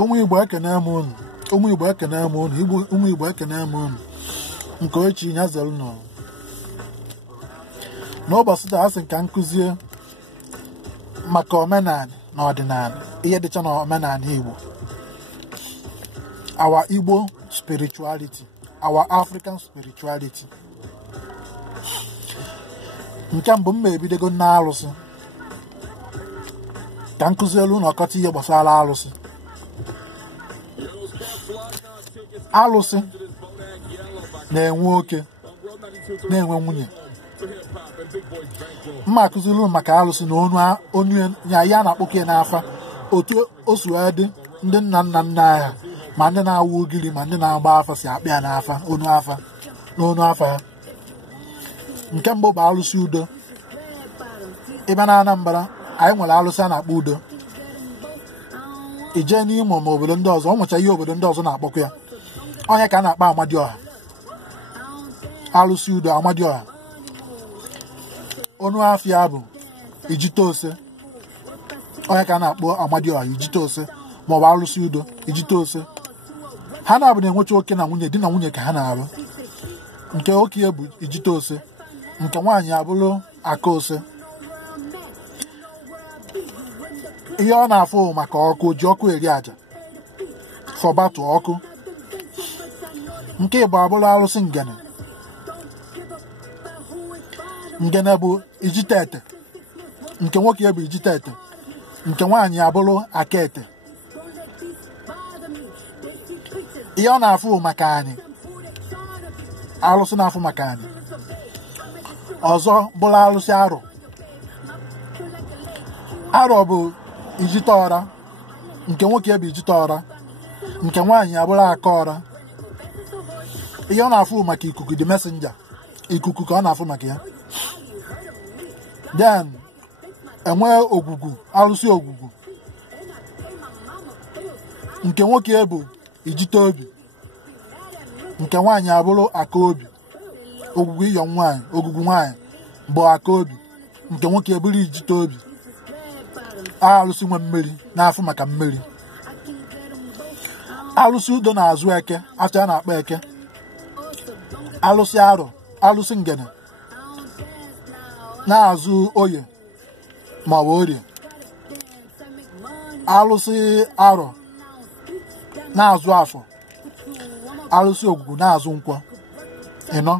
ụmụ Igbo ekene m unu ụmụ Igbo ekene m unu nke echi nya zelu nọ n'ụbọchị taa asị ka nkụzie maka omenala na ọdịnala ihe dịcha na omenala Igbo, our Igbo spirituality, our African spirituality. Nke mbụ m ebidogo na alụsị ka nkụzielu unu ọkọta ihe gbasara alụsị. Alụsị na-enwe oke na-enwe nwunye. Mma akụziri unu maka alụsị na onu ya ya na-akpọke n'afa otu o si wee dị ndị nna nna nna ha ma ndị na-awụ ogiri ma ndị na-agba afa si akpị ya n'afa n'onu afa ha. Nke mbụ bụ alụsị udo. Ịbịa na Anambra anyị nwere alụsị a na-akpọ udo. Ije n'Imo ma obodo ndị ọzọ, ọ nwecha ihe obodo ndị ọzọ na-akpọkwa ya. Onye ka a na-akpọ Amadioha. Alụsị udo Amadioha. Onu afịa bụ Ijite Ose. Onye ka a na-akpọ Amadioha Ijite Ose maọbụ alụsị udo Ijite Ose. Ha na-abụ na-enwecha oke na nwunye, di na nwunye ka ha na-alụ. Nke oke bụ Ijite Ose, nke nwaanyị abụrụ Aka Ose. Ihe ọ na-afụ maka ọkụ, ji ọkụ eri aja fọbatụ ọkụ. Nke ịbụ abụrụ alụsị ngene. Ngene bụ Ijite Ete, nke nwoke bụ Ijite Ete, nke nwaanyị abụrụ Aka Ete. Ihe ọ na-afụ maka anyị, alụsị na-afụ maka anyị. Ọzọ bụrụ alụsị Arọ. Arọ bụ Ijite Ọra, nke nwoke bụ Ijite Ọra, nke nwaanyị abụrụ Aka Ọra. Ihe ọ na-afụ maka ikuku dị messenger, ikuku ka ọ na-afụ maka ya. Then enwe ogwugwu, alụsị ogwugwu, nke nwoke bụ Ijite Obi, nke nwaanyị abụrụ Aka Obi. Ogwugwu ịyọ nwaanyị, ogwugwu nwaanyị bụ Aka Obi, nke nwoke bụrụ Ijite Obi. Alụsị nwe mmeri na-afụ maka mmeri. Alụsị udo na-azụ eke, acha na-akpọ eke. Alụsị Arọ, alụsị ngene na-azụ oye maọbụ orie. Alụsị Arọ na-azụ afọ. Alụsị ogwugwu na-azụ nkwọ. Ịnọ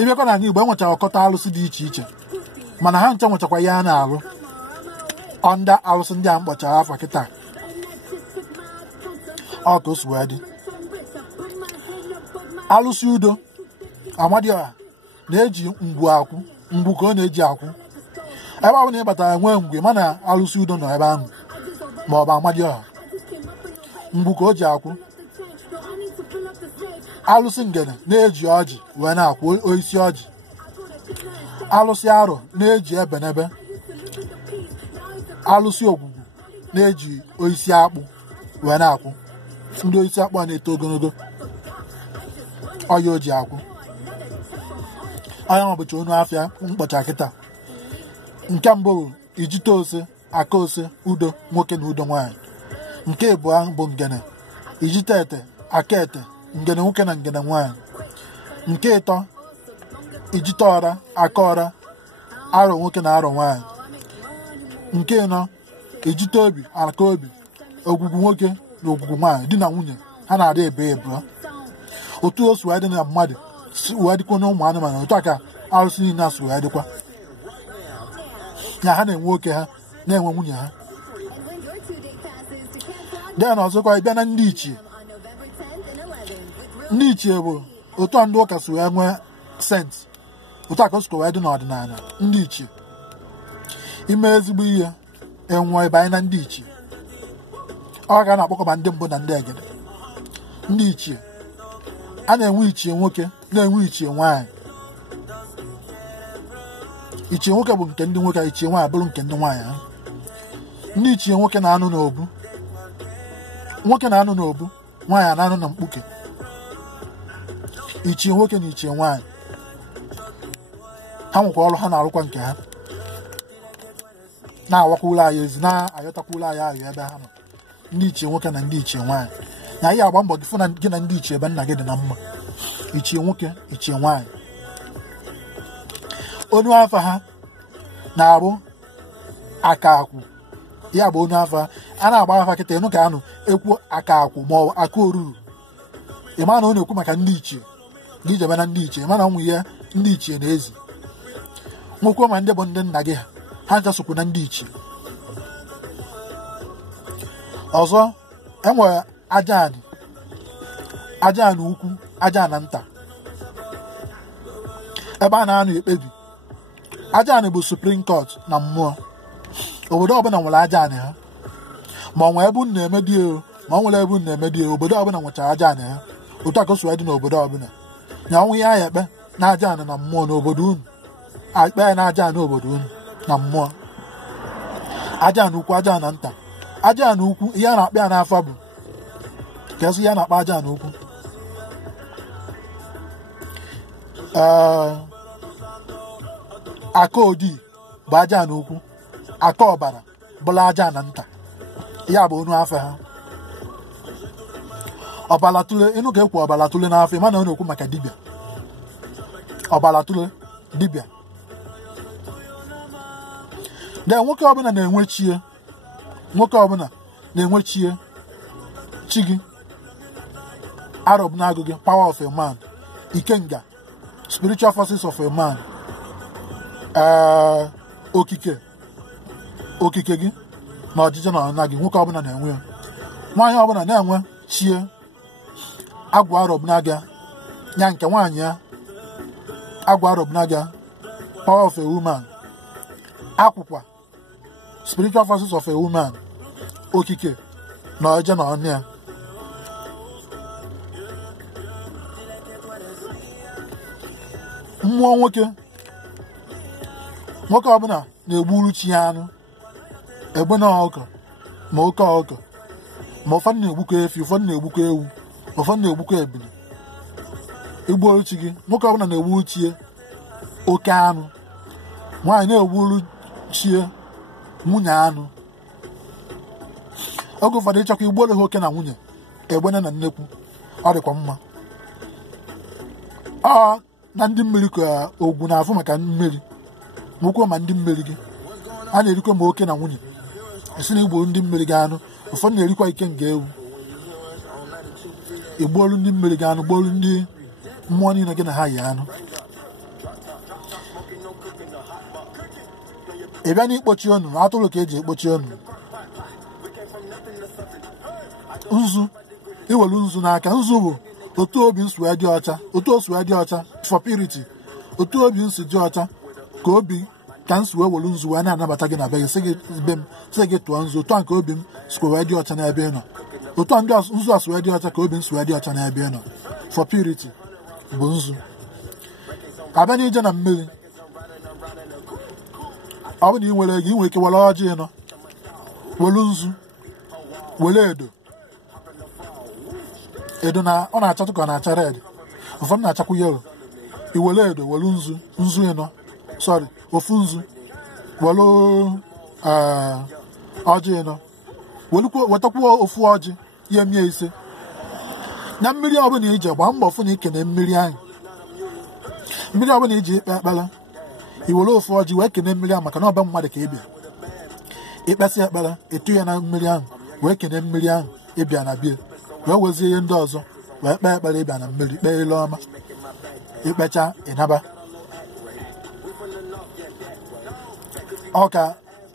ịbịakwa na Igbo enwechara ọkọta alụsị dị iche iche, mana ha ncha nwechakwa ya na-alụ ọnda alụsị ndị a mkpọchara afọ kịta. Ọ ka o si wee dị. Alụsị udo Amadioha na-eji ngwu akwụ, ngwu ka ọ na-eji akwụ. Ebe ọ bụla ị batara nwee ngwe, mana alụsị udo nọ ebe ahụ maọbụ Amadioha. Ngwu ka o ji akwụ. Alụsị ngene na-eji ọjị wee na-akwụ osisi ọjị. Alụsị Arọ na-eji ebenebe. Alụsị ogwugwu na-eji osisi akpụ wee na-akwụ. Ndị osisi akpụ a na-eto ogologo ọya o ji akwụ. Onye ọbụcha onu afịa mkpọcha kịta. Nke mbụ bụ Ijite Ose, Aka Ose, udo nwoke na udo nwaanyị. Nke abụọ bụ ngene, Ijite Ete, Aka Ete, ngene nwoke na ngene nwaanyị. Nke ịtọ Ijite Ọra, Aka Ọra, Arọ nwoke na Arọ nwaanyị. Nke ịnọ Ijite Obi, Aka Obi, ogwugwu nwoke na ogwugwu nwaanyị, di na nwunye ha na-adị ebe ebuo. Otu o si wee dị na mmadụ wee dịkwa na ụmụ anụmanụ, otu a ka alụsị niile a si wee dịkwa. Ya ha na-enwe oke ha na-enwe nwunye ha. Dee na ọzọkwa ịbịa na ndị ichie. Ndị ichie bụ otu a ndị ụka si wee nwee sent, otu a ka o si wee dị n'ọdịnala ndị ichie. Ime ezigbo ihe enwe ebe anyị na ndị ichie. Ọ ga na-akpọkọba ndị mbụ na ndị egede. Ndị ichie a na-enwe ichie nwoke na-enwe ichie nwaanyị. Ichie nwoke bụ nke ndị nwoke, ichie nwaanyị bụrụ nke ndị nwaanyị ha. Ndị ichie nwoke na-anụ n'obu, nwoke na-anụ n'obu, nwaanyị na-anụ na mkpuke. Ichie nwoke na ichie nwaanyị ha nwekwa ọrụ ha na-arụkwa nke ha, na-awakwula anyị ezi, na-ayọtakwula anyị ahụ ebe ha nọ. ndị ichie nwoke na ndị ichie nwaanyị na ihe agba mbọ gị fụ na gị na ndị ichie ebe nna gị dị na mma ichie nwoke ichie nwaanyị onu afa ha na-abụ akakwụ ya bụ onu afa a na-agba afa kịta ịnụ ka anụ ekwu akakwụ ma ọ aka oruru ịma na ọ na-ekwu maka ndị ichie gị jebe na ndị ichie ịma na ụmụ ya ndị ichie na-ezi nwoke ma ndị bụ ndị nna gị ha ncha sokwu na ndị ichie ọzọ enwere aja anị ukwu aja ana nta ebe a na-anọ ekpebi aja anị bụ Supreme Court na mmụọ obodo ọbụla nwere aja anị ha ma ọ nwee ebe unu na-eme di ma ọ nwere ebe unu na-eme di obodo ọbụla nwechara aja anị ha otu aka o si dị n'obodo ọbụla nya ọnwụ ya ekpe na aja anị na mmụọ n'obodo unu akpe ya na aja anị obodo unu na mmụọ aja anị ukwu aja ana nta aja anị ukwu ihe a na-akpa ya n'afọ bụ kesị ihe a na-akpa aja anị ukwu aka odi bụ aja anị ukwu aka ọbara bụla aja ana nta ya bụ onu afọ ha ọbala tule ịnụ ka ekwu ọbala tule n'afọ ịma na ọ na-ekwu maka dibịa ọbala tule dibịa de nwoke ọbụla na-enwe chie nwoke ọbụla na-enwe chie chi gị arọb na-agụ gị power of a man ikenga spiritual forces of a man okike gị na ọjịjị na ọna gị nwoke ọbụla na-enwe ya nwaanyị ọbụla na-enwe chie agwa arọb na-aga ya nke nwaanyị ya agwa arọb na-aga power of a woman akwụkwa spiritual forces of a woman okike na ọjịjị na ọna ya mmụọ nwoke ọbụla na-egburu chi ya anụ egbe na ọkụ ma oke ọkụ ma ụfọdụ na-egbukọ efi ụfọdụ na-egbukọ ewu ụfọdụ na-egbukọ ebili igburu chi gị nwoke ọbụla na-egburu chie oke anụ nwaanyị na-egburu chie nwunye anụ oge ụfọdụ ịchọkwa igboro ha oke na nwunye egbene na nnekwu ọ dịkwa mma na ndị mmiri ka ogwu na-afụ maka mmiri nwoke ma ndị mmiri gị a na-erikwa ma oke na nwunye esi na igbo ndị mmiri gị anụ ụfọdụ na-erikwa ike nga ewu igbuolu ndị mmiri gị anụ gbuolu ndị mmụọ niile gị na ha yi anụ ị bịa na ikpochi onu atụrụ ka eji ekpochi onu nzu iwelu nzu n'aka nzu bụ otu obi nsu dị ọcha otu o dị ọcha for purity otu obi nsu dị ọcha ka obi ka nsu welu nzu wee na-anabata gị na be gị sị gị tụọ nzu otu a nke obi m sikwa dị ọcha n'ebe ị nọ otu a ndị nzu asụ dị ọcha ka obi nsu dị ọcha n'ebe ị nọ for purity bụ nzu abịa na ije na mmiri ọ bụ na ị nwere ego ị nwere ike were ọjị ịnọ welu nzu were edo na ọ na-achatụ ka ọ na-acha red ụfọdụ na-achakwu yelo iwere edo welu nzu ịnọ ofu nzu welu ọjị ịnọ wetakwuo ofu ọjị ihe mie ise na mmiri ọbụla ije gbaa mbọ fụ na ikene mmiri ahụ mmiri ọbụla iji ikpe ekpere iwere ofu ọjị wee kene mmiri ahụ maka na ọba mmadụ ka ịbịa ikpesị ekpere etu ya na mmiri ahụ wee kene mmiri ahụ ịbịa na bie wee wezie ihe ndị ọzọ wee kpee ekpere ịbịa na mmiri kpee ile ọma ikpecha ịnaba ọka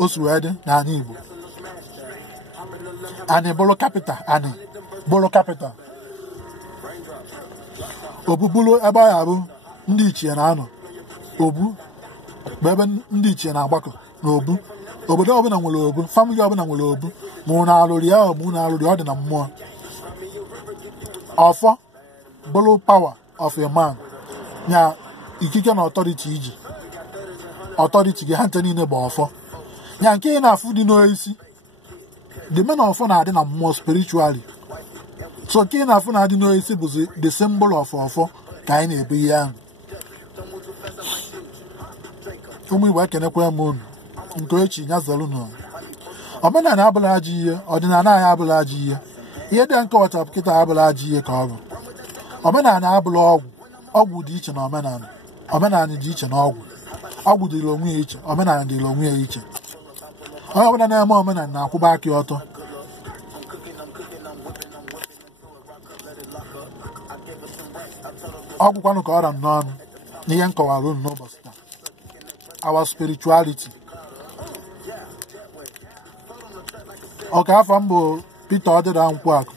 osu wee dị n'ala Igbo anyị bụrụ kapital obu bụrụ ebe a ya bụ ndị ichie na-anọ obu bụ ebe ndị ichie na-agbakọ na obu obodo ọbụla nwere obu famili ọbụla nwere obu ma ụ na-alụrụ ya ma ụ na-alụrụ ọ dị na mmụọ ọfọ bụrụ power of a man nya ikike na ọtọriti gị ha nche niile bụ ọfọ nya nke ị na-afụ dị n'isi the men ọfọ na-adị na mmụọ spiritually so nke ị na-afụ na-adị n'isi bụzi the symbol of ọfọ ka anyị na-ebu ihe ahụ ụmụ Igbo ekenekwa m unu nke echi nya zọrọ unu omenala abụla ajọ ihe, ọdịnala anyị abụla ajọ ihe. Ihe dị nkọwachapụ kịta abụla ajọ ihe ka ọ bụ. Omenala abụla ọgwụ. Ọgwụ dị iche na omenala. Omenala dị iche na ọgwụ. Ọgwụ dịrị onwe ya iche, omenala dịrị onwe ya iche. Onye ọbụla na-eme omenala na-akwụba aka ọtọ. Ọgwụkwanụ ka ọra m n'ọnụ n'ihe nkọwara unu n'ụbọchị taa. Our spirituality. Ọka afọ m bụ Peter Odira Nkwakụ.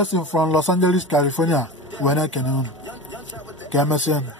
Esi m from Los Angeles, California wee na-ekene unu. Ka emesịa unu.